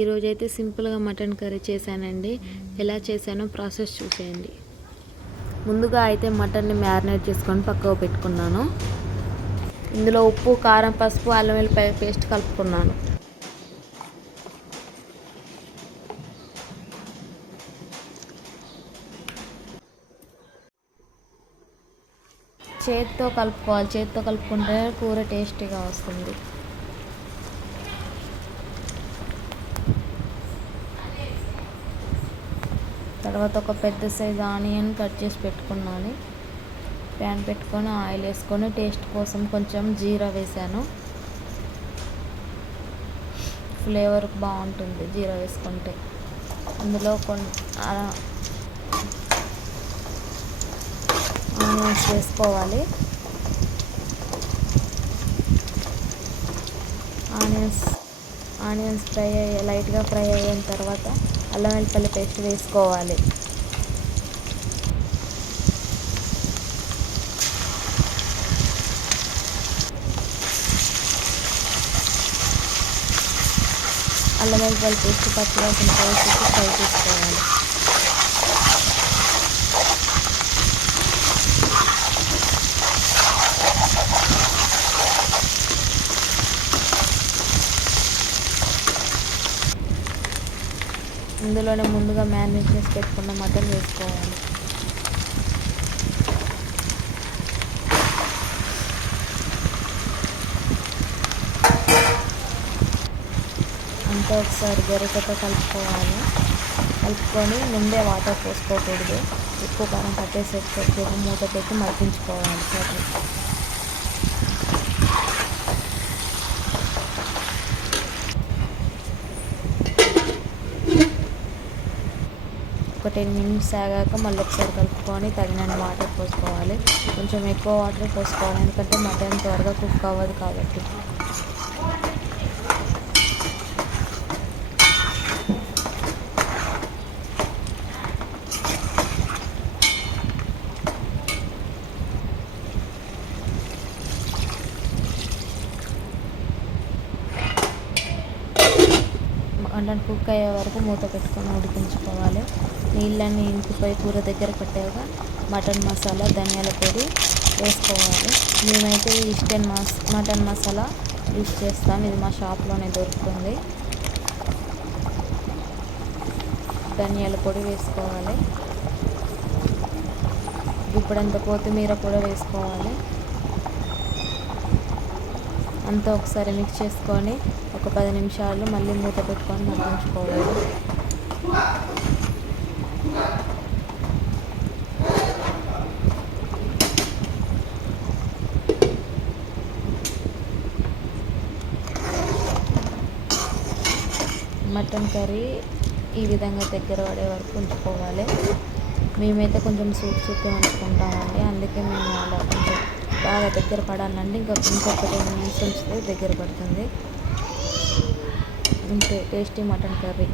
ఈరోజైతే సింపుల్గా mutton curry చేశానండి. ఎలా చేశానో ప్రాసెస్ చూసేయండి. ముందుగా అయితే మటన్ని మ్యారినేట్ చేసుకొని పక్కకు పెట్టుకున్నాను. ఇందులో ఉప్పు, కారం, పసుపు, అల్లం వెల్లిపాయ పేస్ట్ కలుపుకున్నాను. చేతితో కలుపుకోవాలి. చేతితో కలుపుకుంటే కూర టేస్టీగా వస్తుంది. తర్వాత ఒక పెద్ద సైజ్ ఆనియన్ కట్ చేసి పెట్టుకున్నాను. ప్యాన్ పెట్టుకొని ఆయిల్ వేసుకొని టేస్ట్ కోసం కొంచెం జీరా వేసాను. ఫ్లేవర్ బాగుంటుంది జీరా వేసుకుంటే. అందులో ఆనియన్స్ వేసుకోవాలి. ఆనియన్స్ లైట్గా ఫ్రై అయిన తర్వాత అల్లం వెల్లిపాయ పేస్ట్ వేసుకోవాలి. అల్లం వెల్లిపాయ పేస్ట్ పచ్చివాసన పోసి ఫ్రై చేసుకోవాలి. ఇందులోనే ముందుగా మ్యారినేట్ చేసి పెట్టుకున్న మటన్ వేసుకోవాలి. అంతా ఒకసారి గరిటెతో కలుపుకోవాలి. కలుపుకొని ముందే వాటర్ పోసుకోకూడదు. ఉప్పు కారం పట్టేసేపు మూత పెట్టి మగ్గించుకోవాలి. ఒక 10 మినిట్స్ ఆగాక మళ్ళీ ఒకసారి కలుపుకొని తగినన్ని వాటర్ పోసుకోవాలి. కొంచెం ఎక్కువ వాటర్ పోసుకోవాలి, ఎందుకంటే మటన్ త్వరగా కుక్ అవ్వదు కాబట్టి. మటన్ కుక్ అయ్యే వరకు మూత పెట్టుకొని ఉడికించుకోవాలి. నీళ్ళన్నీ ఇంకిపోయి కూర దగ్గర పెట్టాక మటన్ మసాలా, ధనియాల పొడి వేసుకోవాలి. మేమైతే ఈస్టర్న్ మటన్ మసాలా యూస్ చేస్తాం. ఇది మా షాప్లోనే దొరుకుతుంది. ధనియాల పొడి వేసుకోవాలి. ఇప్పుడంత కొత్తిమీర కూడా వేసుకోవాలి. అంతా ఒకసారి మిక్స్ చేసుకొని ఒక 10 నిమిషాలు మళ్ళీ మూత పెట్టుకొని మగ్గించుకోవాలి. మటన్ కర్రీ ఈ విధంగా దగ్గర పడే వరకు ఉంచుకోవాలి. మేమైతే కొంచెం సూప్గా ఉంచుకుంటామండి. అందుకే మేము అలా కొంచెం బాగా దగ్గర పడాలండి. ఇంకొక 10 నిమిషాలు ఉంచితే దగ్గర పడుతుంది. ఇంతే టేస్టీ మటన్ కర్రీ.